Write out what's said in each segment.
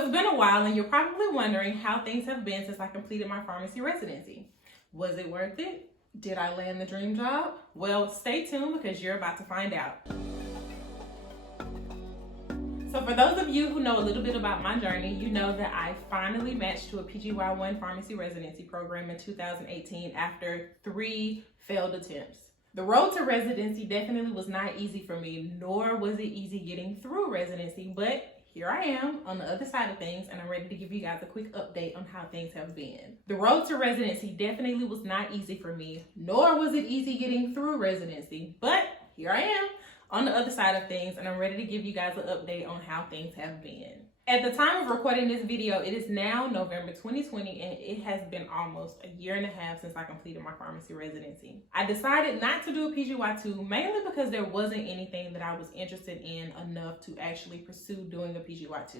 it's been a while and you're probably wondering how things have been since I completed my pharmacy residency. Was it worth it? Did I land the dream job? Well, stay tuned because you're about to find out. So for those of you who know a little bit about my journey, you know that I finally matched to a PGY1 pharmacy residency program in 2018 after 3 failed attempts. The road to residency definitely was not easy for me, nor was it easy getting through residency, but here I am on the other side of things, and I'm ready to give you guys a quick update on how things have been. The road to residency definitely was not easy for me, nor was it easy getting through residency, but here I am on the other side of things, and I'm ready to give you guys an update on how things have been. At the time of recording this video, it is now November 2020, and it has been almost a year and a half since I completed my pharmacy residency. I decided not to do a PGY2 mainly because there wasn't anything that I was interested in enough to actually pursue doing a PGY2.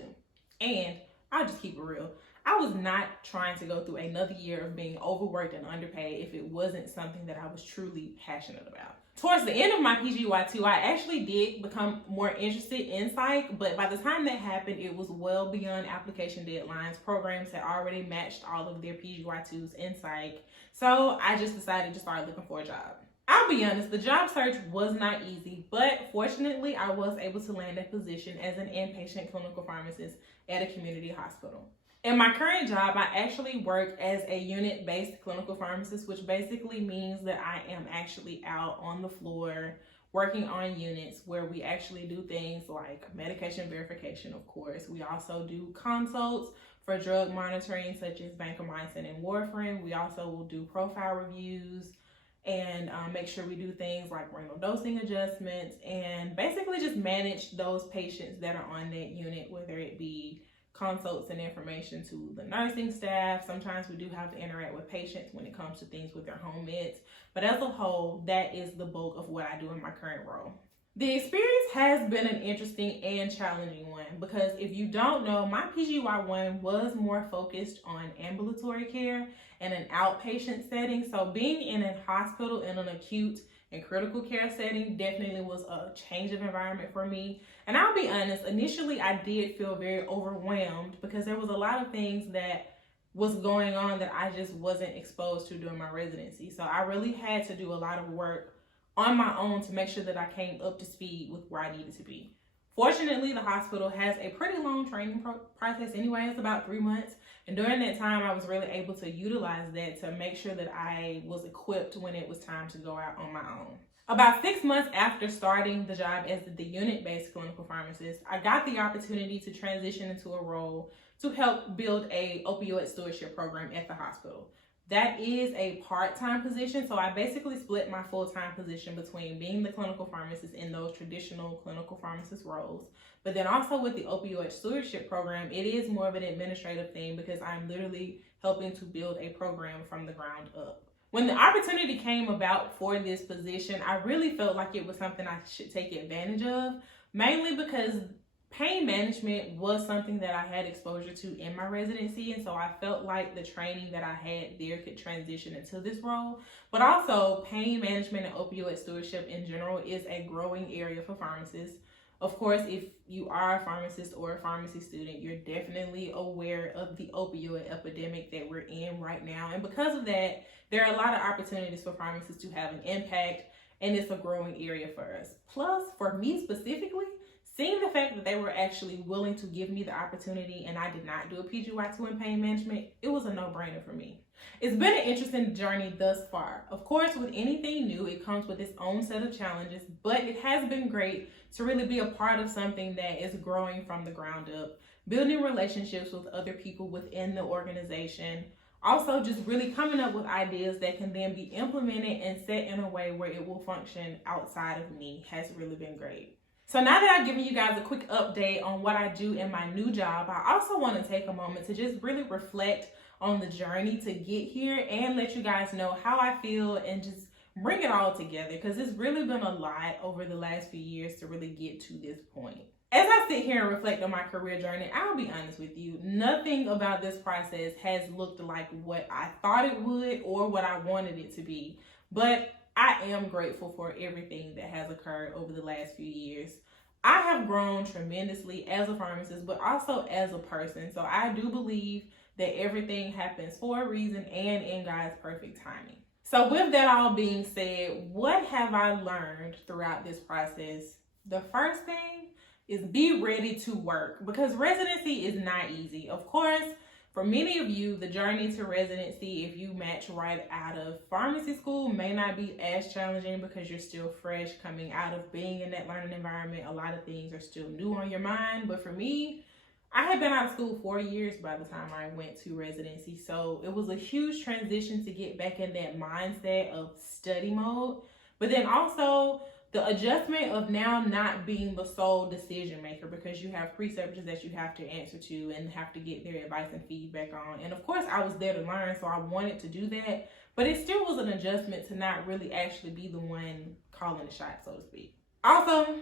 And I'll just keep it real. I was not trying to go through another year of being overworked and underpaid if it wasn't something that I was truly passionate about. Towards the end of my PGY2, I actually did become more interested in psych, but by the time that happened, it was well beyond application deadlines. Programs had already matched all of their PGY2s in psych, so I just decided to start looking for a job. I'll be honest, the job search was not easy, but fortunately, I was able to land a position as an inpatient clinical pharmacist at a community hospital. In my current job, I actually work as a unit-based clinical pharmacist, which basically means that I am actually out on the floor working on units where we actually do things like medication verification, of course. We also do consults for drug monitoring, such as vancomycin and warfarin. We also will do profile reviews and make sure we do things like renal dosing adjustments and basically just manage those patients that are on that unit, whether it be consults and information to the nursing staff. Sometimes we do have to interact with patients when it comes to things with their home meds, but as a whole, that is the bulk of what I do in my current role. The experience has been an interesting and challenging one because if you don't know, my PGY1 was more focused on ambulatory care and an outpatient setting. So being in a hospital in an acute and critical care setting definitely was a change of environment for me. And I'll be honest, initially I did feel very overwhelmed because there was a lot of things that was going on that I just wasn't exposed to during my residency. So I really had to do a lot of work on my own to make sure that I came up to speed with where I needed to be. Fortunately, the hospital has a pretty long training process anyway. It's about 3 months. And during that time, I was really able to utilize that to make sure that I was equipped when it was time to go out on my own. About 6 months after starting the job as the unit-based clinical pharmacist, I got the opportunity to transition into a role to help build a opioid stewardship program at the hospital. That is a part-time position, so I basically split my full-time position between being the clinical pharmacist in those traditional clinical pharmacist roles. But then also with the opioid stewardship program, it is more of an administrative thing because I'm literally helping to build a program from the ground up. When the opportunity came about for this position, I really felt like it was something I should take advantage of, mainly because pain management was something that I had exposure to in my residency, and so I felt like the training that I had there could transition into this role. But also, pain management and opioid stewardship in general is a growing area for pharmacists. Of course, if you are a pharmacist or a pharmacy student, you're definitely aware of the opioid epidemic that we're in right now. And because of that, there are a lot of opportunities for pharmacists to have an impact, and it's a growing area for us. Plus, for me specifically, seeing the fact that they were actually willing to give me the opportunity and I did not do a PGY2 in pain management, it was a no-brainer for me. It's been an interesting journey thus far. Of course, with anything new, it comes with its own set of challenges, but it has been great to really be a part of something that is growing from the ground up, building relationships with other people within the organization, also just really coming up with ideas that can then be implemented and set in a way where it will function outside of me has really been great. So now that I've given you guys a quick update on what I do in my new job, I also want to take a moment to just really reflect on the journey to get here and let you guys know how I feel and just bring it all together because it's really been a lot over the last few years to really get to this point. As I sit here and reflect on my career journey, I'll be honest with you, nothing about this process has looked like what I thought it would or what I wanted it to be. But I am grateful for everything that has occurred over the last few years. I have grown tremendously as a pharmacist, but also as a person. So I do believe that everything happens for a reason and in God's perfect timing. So with that all being said, what have I learned throughout this process? The first thing is be ready to work, because residency is not easy. Of course, for many of you, the journey to residency, if you match right out of pharmacy school, may not be as challenging because you're still fresh coming out of being in that learning environment. A lot of things are still new on your mind. But for me, I had been out of school 4 years by the time I went to residency. So it was a huge transition to get back in that mindset of study mode. But then also the adjustment of now not being the sole decision maker, because you have preceptors that you have to answer to and have to get their advice and feedback on. And of course, I was there to learn, so I wanted to do that. But it still was an adjustment to not really actually be the one calling the shot, so to speak. Also,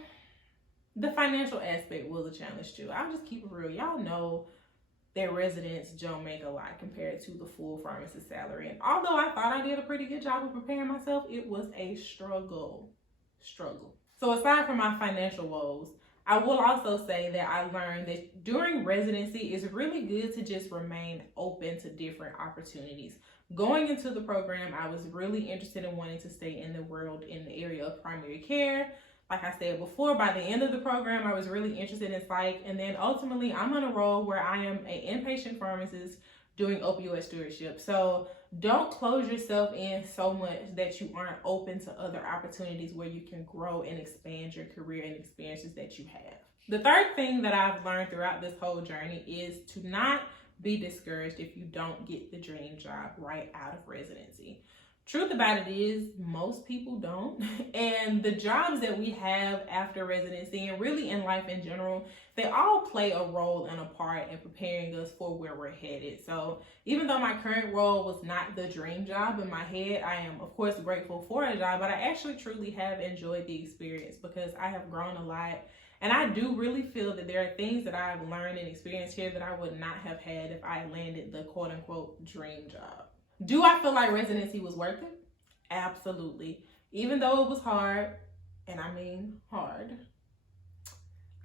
the financial aspect was a challenge too. I'll just keep it real. Y'all know that residents don't make a lot compared to the full pharmacist salary. And although I thought I did a pretty good job of preparing myself, it was a struggle. So aside from my financial woes, I will also say that I learned that during residency, it's really good to just remain open to different opportunities. Going into the program, I was really interested in wanting to stay in the area of primary care. Like I said before, by the end of the program, I was really interested in psych. And then ultimately, I'm on a role where I am an inpatient pharmacist doing opioid stewardship. So don't close yourself in so much that you aren't open to other opportunities where you can grow and expand your career and experiences that you have. The third thing that I've learned throughout this whole journey is to not be discouraged if you don't get the dream job right out of residency. Truth about it is, most people don't. And the jobs that we have after residency and really in life in general, they all play a role and a part in preparing us for where we're headed. So even though my current role was not the dream job in my head, I am of course grateful for a job, but I actually truly have enjoyed the experience because I have grown a lot. And I do really feel that there are things that I've learned and experienced here that I would not have had if I landed the quote unquote dream job. Do I feel like residency was worth it? Absolutely. Even though it was hard, and I mean hard,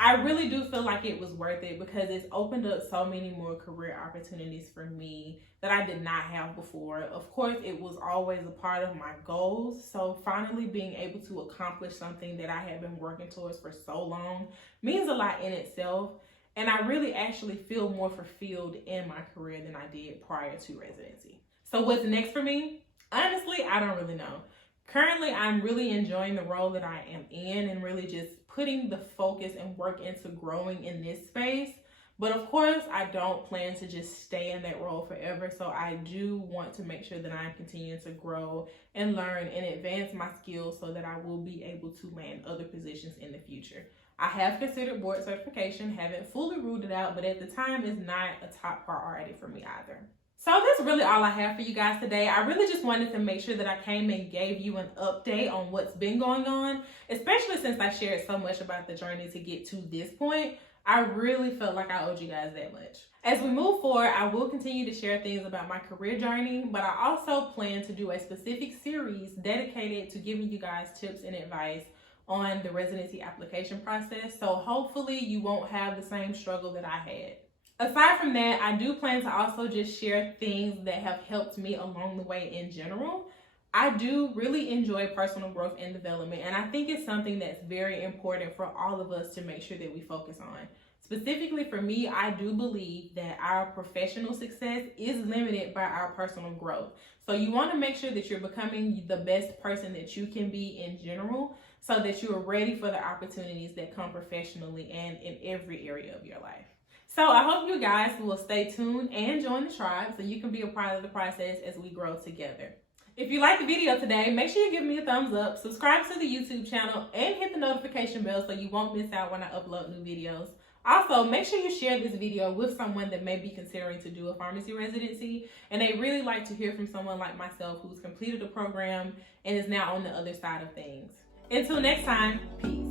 I really do feel like it was worth it because it's opened up so many more career opportunities for me that I did not have before. Of course, it was always a part of my goals. So finally being able to accomplish something that I had been working towards for so long means a lot in itself. And I really actually feel more fulfilled in my career than I did prior to residency. So what's next for me? Honestly, I don't really know. Currently, I'm really enjoying the role that I am in and really just putting the focus and work into growing in this space. But of course, I don't plan to just stay in that role forever. So I do want to make sure that I'm continuing to grow and learn and advance my skills so that I will be able to land other positions in the future. I have considered board certification, haven't fully ruled it out, but at the time, it's not a top priority for me either. So that's really all I have for you guys today. I really just wanted to make sure that I came and gave you an update on what's been going on, especially since I shared so much about the journey to get to this point. I really felt like I owed you guys that much. As we move forward, I will continue to share things about my career journey, but I also plan to do a specific series dedicated to giving you guys tips and advice on the residency application process. So hopefully you won't have the same struggle that I had. Aside from that, I do plan to also just share things that have helped me along the way in general. I do really enjoy personal growth and development, and I think it's something that's very important for all of us to make sure that we focus on. Specifically for me, I do believe that our professional success is limited by our personal growth. So you want to make sure that you're becoming the best person that you can be in general so that you are ready for the opportunities that come professionally and in every area of your life. So I hope you guys will stay tuned and join the tribe so you can be a part of the process as we grow together. If you liked the video today, make sure you give me a thumbs up, subscribe to the YouTube channel, and hit the notification bell so you won't miss out when I upload new videos. Also, make sure you share this video with someone that may be considering to do a pharmacy residency, and they really like to hear from someone like myself who's completed the program and is now on the other side of things. Until next time, peace.